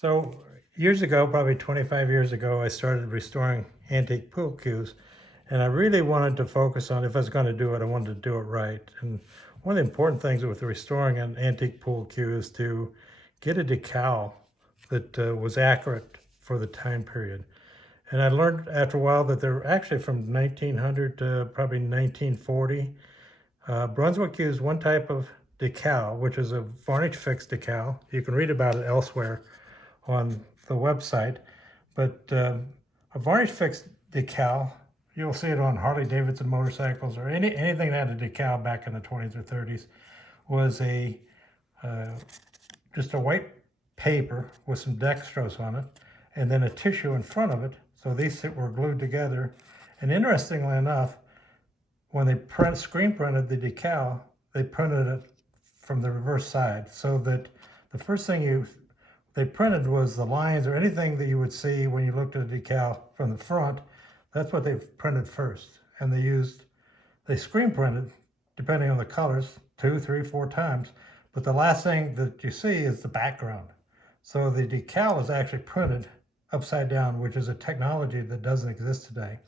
So years ago, probably 25 years ago, I started restoring antique pool cues, and I really wanted to focus on, if I was going to do it, I wanted to do it right. And one of the important things with restoring an antique pool cue is to get a decal that was accurate for the time period. And I learned after a while that they're actually from 1900 to probably 1940. Brunswick used one type of decal, which is a varnish-fix decal. You can read about it elsewhere on the website, but a varnish-fix decal, you'll see it on Harley Davidson motorcycles or anything that had a decal back in the 20s or 30s, was a just a white paper with some dextrose on it, and then a tissue in front of it. So these were glued together. And interestingly enough, when they screen printed the decal, they printed it from the reverse side, so that the first thing they printed was the lines or anything that you would see when you looked at a decal from the front. That's what they printed first. And they screen printed, depending on the colors, 2, 3, 4 times. But the last thing that you see is the background. So the decal is actually printed upside down, which is a technology that doesn't exist today.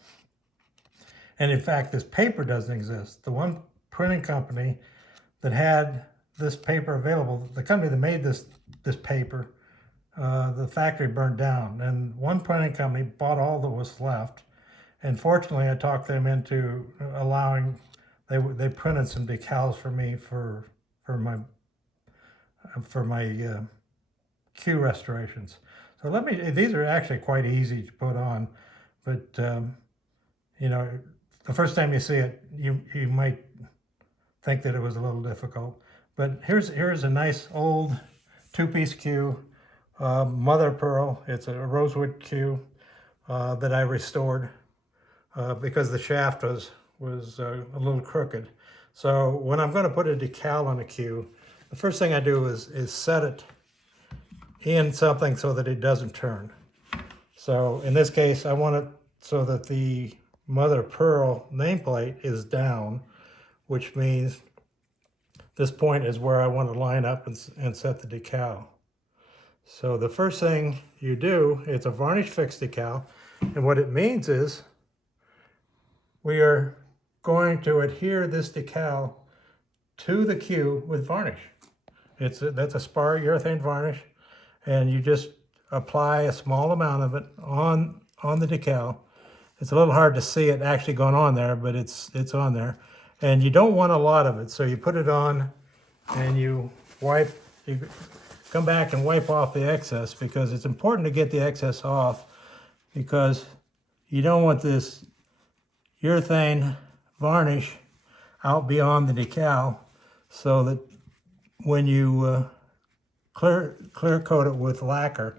And in fact, this paper doesn't exist. The one printing company that had this paper available, the company that made this paper, the factory burned down, and one printing company bought all that was left. And fortunately, I talked them into allowing, they printed some decals for me for my cue restorations. So these are actually quite easy to put on, but you know, the first time you see it, you might think that it was a little difficult. But here's a nice old 2-piece cue, mother of pearl. It's a rosewood cue that I restored because the shaft was a little crooked. So when I'm going to put a decal on a cue, the first thing I do is set it in something so that it doesn't turn. So in this case, I want it so that the mother of pearl nameplate is down, which means this point is where I want to line up and set the decal. So the first thing you do, it's a varnish-fix decal, and what it means is we are going to adhere this decal to the cue with varnish. That's a spar urethane varnish, and you just apply a small amount of it on the decal. It's a little hard to see it actually going on there, but it's on there. And you don't want a lot of it, so you put it on and you come back and wipe off the excess, because it's important to get the excess off, because you don't want this urethane varnish out beyond the decal, so that when you clear coat it with lacquer,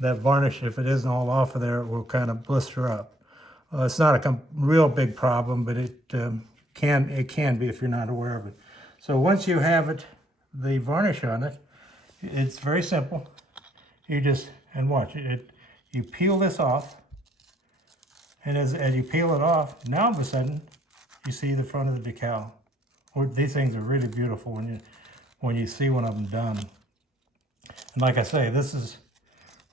that varnish, if it isn't all off of there, it will kind of blister up. It's not a real big problem, but it can be if you're not aware of it. So once you have the varnish on it, it's very simple. You just, and watch it, you peel this off, and as you peel it off, now all of a sudden, you see the front of the decal. These things are really beautiful when you see one of them done. And like I say, this is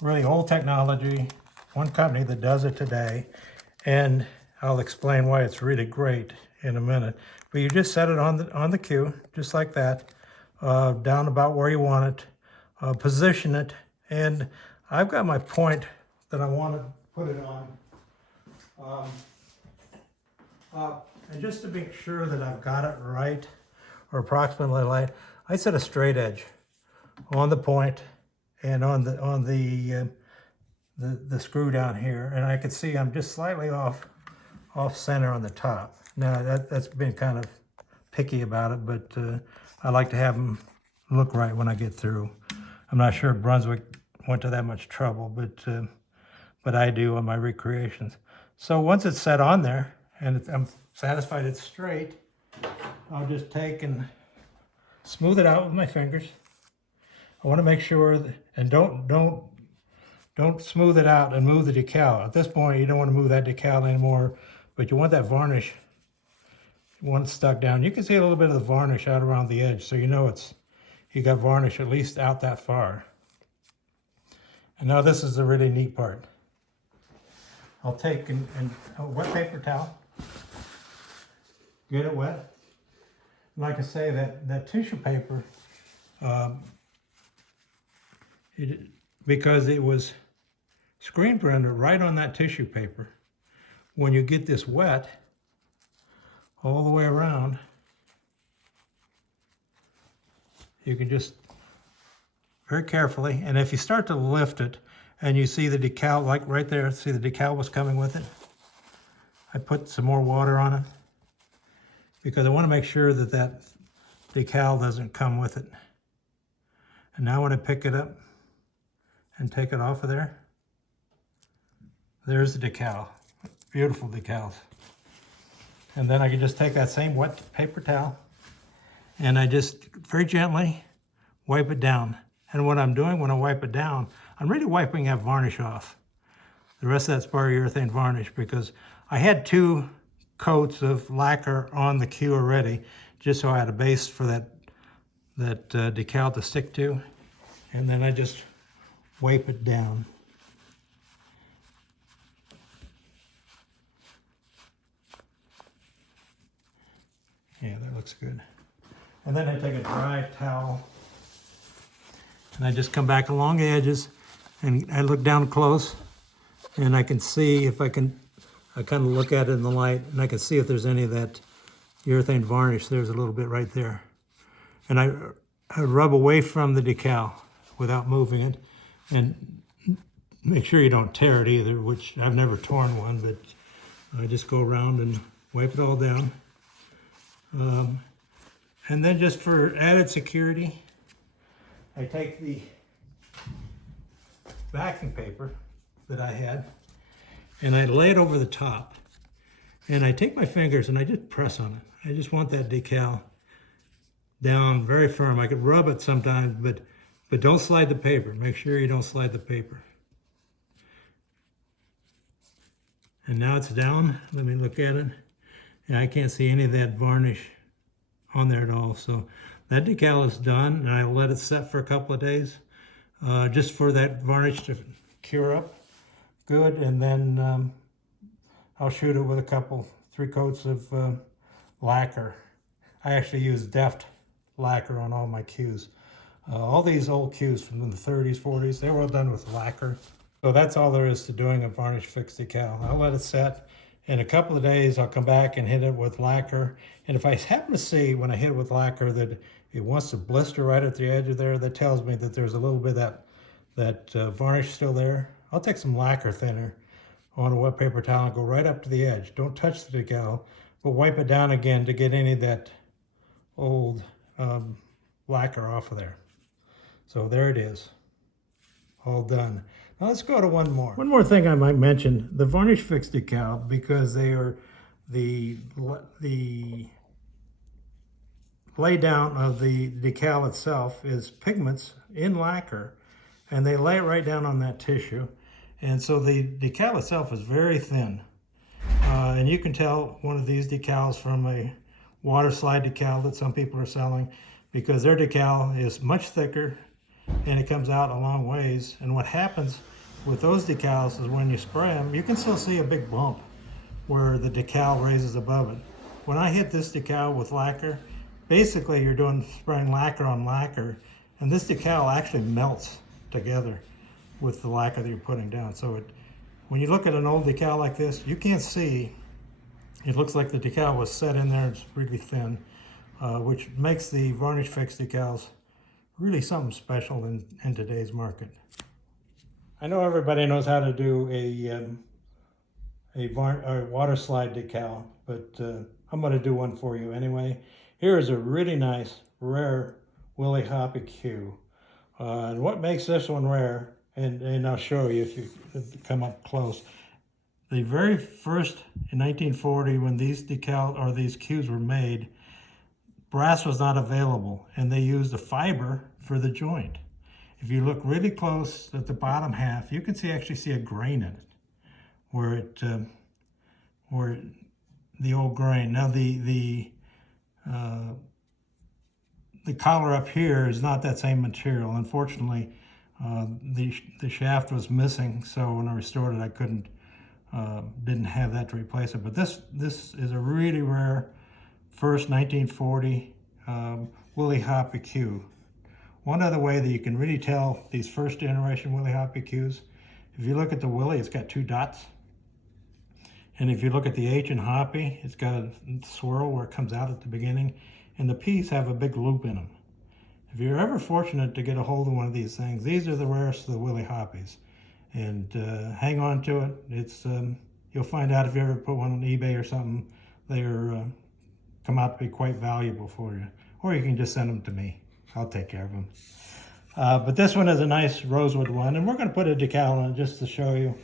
really old technology, one company that does it today, and I'll explain why it's really great in a minute. But you just set it on the cue, just like that, down about where you want it, position it, and I've got my point that I want to put it on. And just to make sure that I've got it right, or approximately right, I set a straight edge on the point and on the screw down here, and I can see I'm just slightly off center on the top. Now that's been kind of picky about it, but I like to have them look right when I get through. I'm not sure Brunswick went to that much trouble, but I do on my recreations. So once it's set on there and I'm satisfied it's straight, I'll just take and smooth it out with my fingers. I want to make sure that, and don't smooth it out and move the decal. At this point, you don't want to move that decal anymore, but you want that varnish, you want it stuck down. You can see a little bit of the varnish out around the edge, so you know you got varnish at least out that far. And now this is the really neat part. I'll take a wet paper towel, get it wet. Like I say, that tissue paper, because it was screen printed right on that tissue paper, when you get this wet all the way around, you can just very carefully, and if you start to lift it and you see the decal, like right there, see the decal was coming with it, I put some more water on it because I want to make sure that that decal doesn't come with it. And now when I pick it up and take it off of there, there's the decal. Beautiful decals. And then I can just take that same wet paper towel and I just very gently wipe it down. And what I'm doing when I wipe it down, I'm really wiping that varnish off. The rest of that's polyurethane varnish, because I had 2 coats of lacquer on the cue already, just so I had a base for that decal to stick to. And then I just wipe it down. Yeah, that looks good. And then I take a dry towel and I just come back along the edges and I look down close and I can see if I kind of look at it in the light and I can see if there's any of that urethane varnish. There's a little bit right there. And I rub away from the decal without moving it, and make sure you don't tear it either, which I've never torn one, but I just go around and wipe it all down. And then just for added security, I take the backing paper that I had and I lay it over the top. And I take my fingers and I just press on it. I just want that decal down very firm. I could rub it sometimes, but don't slide the paper. Make sure you don't slide the paper. And now it's down. Let me look at it. And I can't see any of that varnish on there at all. So that decal is done, and I let it set for a couple of days just for that varnish to cure up good. And then I'll shoot it with 3 coats of lacquer. I actually use Deft lacquer on all my cues. All these old cues from the 30s, 40s, they were all done with lacquer. So that's all there is to doing a varnish-fix decal. I'll let it set. In a couple of days, I'll come back and hit it with lacquer. And if I happen to see when I hit it with lacquer that it wants to blister right at the edge of there, that tells me that there's a little bit of that varnish still there. I'll take some lacquer thinner on a wet paper towel and go right up to the edge. Don't touch the decal, but wipe it down again to get any of that old lacquer off of there. So there it is, all done. Now let's go to one more. One more thing I might mention, the varnish-fix decal, because they are the laydown of the decal itself is pigments in lacquer, and they lay it right down on that tissue. And so the decal itself is very thin. And you can tell one of these decals from a water slide decal that some people are selling, because their decal is much thicker and it comes out a long ways. And what happens with those decals is when you spray them, you can still see a big bump where the decal raises above it. When I hit this decal with lacquer, basically you're spraying lacquer on lacquer, and this decal actually melts together with the lacquer that you're putting down. So when you look at an old decal like this, you can't see. It looks like the decal was set in there. It's really thin, which makes the varnish-fix decals really something special in today's market. I know everybody knows how to do a water slide decal, but I'm going to do one for you anyway. Here is a really nice, rare Willie Hoppe cue. And what makes this one rare, and I'll show you if you come up close. The very first, in 1940, when these cues were made, brass was not available, and they used a fiber for the joint. If you look really close at the bottom half, you can actually see a grain in it, where the old grain. Now the collar up here is not that same material. Unfortunately, The shaft was missing, so when I restored it, I didn't have that to replace it. But this is a really rare first 1940 Willie Hoppe cue. One other way that you can really tell these first generation Willie Hoppe cues, if you look at the Willie, it's got 2 dots. And if you look at the H in Hoppe, it's got a swirl where it comes out at the beginning, and the P's have a big loop in them. If you're ever fortunate to get a hold of one of these things, these are the rarest of the Willie Hoppes. And hang on to it. It's you'll find out if you ever put one on eBay or something, they're come out to be quite valuable for you. Or you can just send them to me. I'll take care of them. But this one is a nice rosewood one, and we're going to put a decal on it just to show you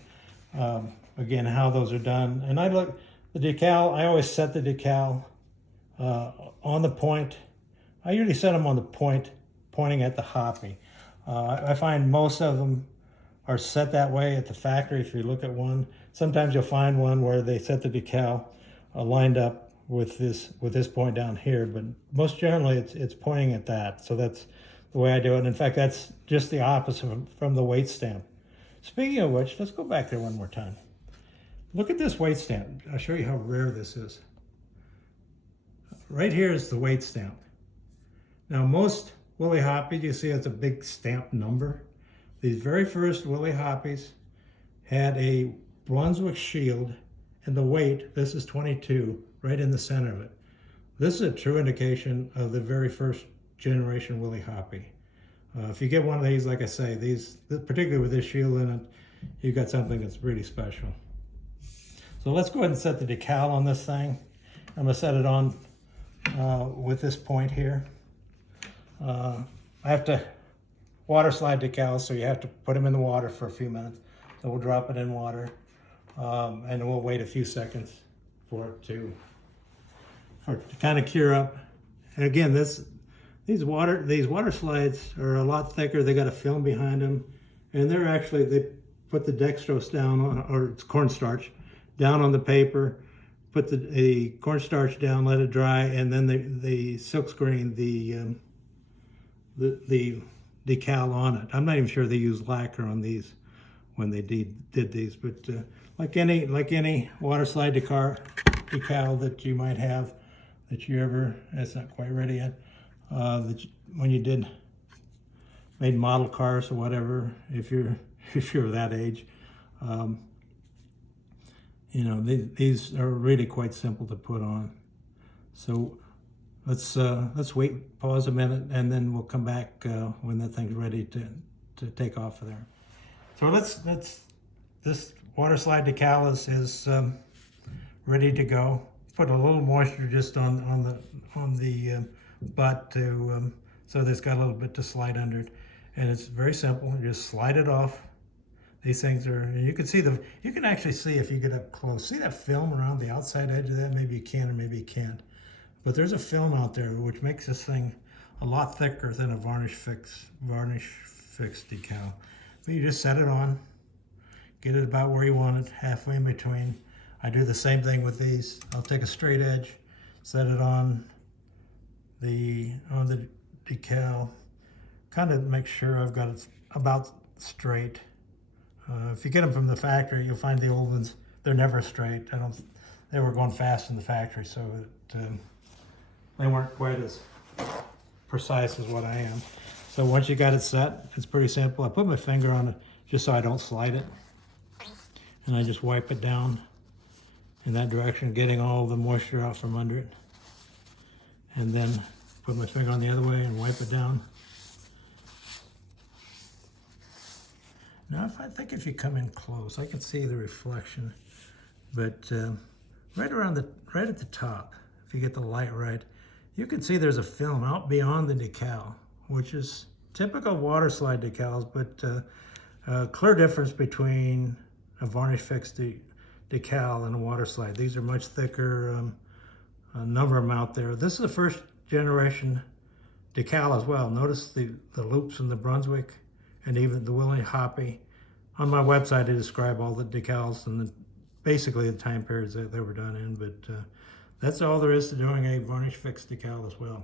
again how those are done. And the decal, I always set the decal on the point. I usually set them on the point, pointing at the Hoppe. I find most of them are set that way at the factory. If you look at one, sometimes you'll find one where they set the decal lined up with this point down here, but most generally it's pointing at that. So that's the way I do it. In fact, that's just the opposite from the weight stamp. Speaking of which, let's go back there one more time. Look at this weight stamp. I'll show you how rare this is. Right here is the weight stamp. Now most Willie Hoppes, you see it's a big stamp number. These very first Willie Hoppes had a Brunswick shield, and the weight, this is 22, right in the center of it. This is a true indication of the very first generation Willie Hoppe. If you get one of these, like I say, particularly with this shield in it, you've got something that's really special. So let's go ahead and set the decal on this thing. I'm going to set it on with this point here. I have to water slide decals, so you have to put them in the water for a few minutes. So we'll drop it in water, and we'll wait a few seconds for it to kind of cure up. And again, these water slides are a lot thicker. They got a film behind them, and they put the dextrose down on, or it's cornstarch, down on the paper, put the cornstarch down, let it dry, and then they silkscreen the decal on it. I'm not even sure they used lacquer on these when they did these, but like any water slide decal that you might have, it's not quite ready yet, when you made model cars or whatever, if you're that age, these are really quite simple to put on. So let's wait, pause a minute, and then we'll come back when that thing's ready to take off of there. So this water slide decal is ready to go. Put a little moisture just on the butt so there's got a little bit to slide under it, and it's very simple. You just slide it off. These things are, and you can actually see if you get up close. See that film around the outside edge of that? Maybe you can or maybe you can't. But there's a film out there which makes this thing a lot thicker than a varnish-fix decal. But you just set it on, get it about where you want it, halfway in between. I do the same thing with these. I'll take a straight edge, set it on the decal, kind of make sure I've got it about straight. If you get them from the factory, you'll find the old ones, they're never straight. They were going fast in the factory, so they weren't quite as precise as what I am. So once you got it set, it's pretty simple. I put my finger on it just so I don't slide it, and I just wipe it down in that direction, getting all the moisture out from under it, and then put my finger on the other way and wipe it down. Now, I think if you come in close, I can see the reflection, but right at the top, if you get the light right, you can see there's a film out beyond the decal, which is typical water slide decals, but a clear difference between a varnish-fix decal and a water slide. These are much thicker, a number of them out there. This is the first generation decal as well. Notice the loops in the Brunswick and even the Willie Hoppe. On my website, I describe all the decals and basically the time periods that they were done in, but that's all there is to doing a varnish-fix decal as well.